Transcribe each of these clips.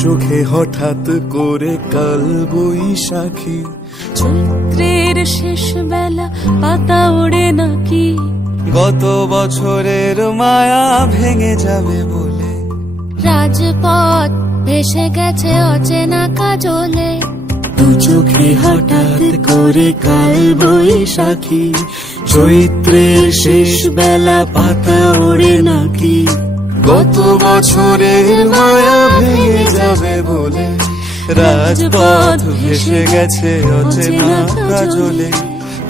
চোখে হঠাৎ করে কাল বৈশাখী, চৈত্রের শেষ বেলা পাতা ওড়ে নাকি, গত বছরের মায়া ভেঙে যাবে বলে, রাজপথ ভেসে গেছে অচেনা কাজলে, দু চোখে হঠাৎ করে কাল বৈশাখী, চৈত্রের শেষ বেলা পাতা ওড়ে নাকি, গত বছরের মায়া ভেঙে যাবে বলে, রাজপথ ভেসে গেছে অচেনা কাজলে।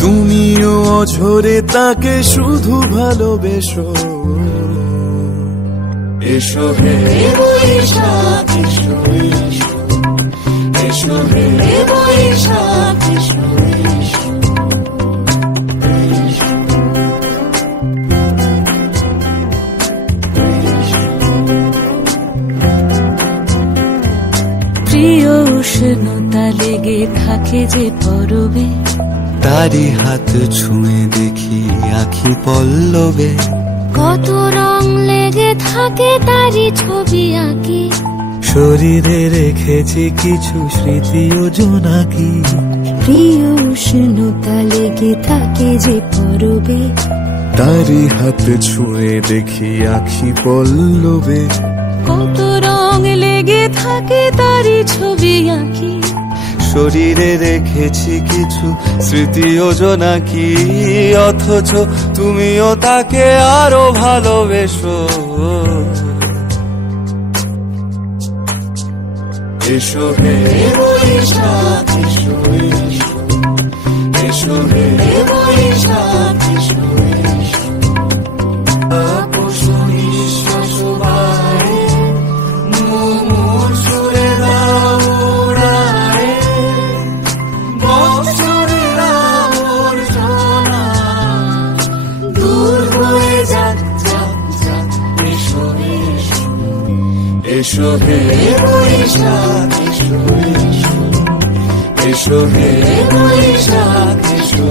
তুমিও অঝরে তাকে শুধু ভালোবেসো, এসো হে বৈশাখ এসো, এসো হে বৈশাখ এসো। প্রিয় উষ্ণতা লেগে থাকে যে পরবে, তারি হাত ছুঁয়ে দেখি আখি পল্লবে, কত রং লেগে থাকে তারি ছবি আঁকি, শরীরে রেখেছি কিছু স্মৃতি ও জোনাকি, প্রিয় উষ্ণতা লেগে থাকে যে পরবে, তারি হাত ছুঁয়ে দেখি আখি পল্লবে, কত রং লেগে থাকে তারি ছবি আঁকি, শরীরে রেখেছি কিছু স্মৃতি ও জোনাকি, অথচ তুমিও তাকে আরো ভালোবেসো, এসো হে বৈশাখ এসো, এসো হে বৈশাখ এসো। এসো হে বৈশাখ এসো, এসো হে বৈশাখ এসো।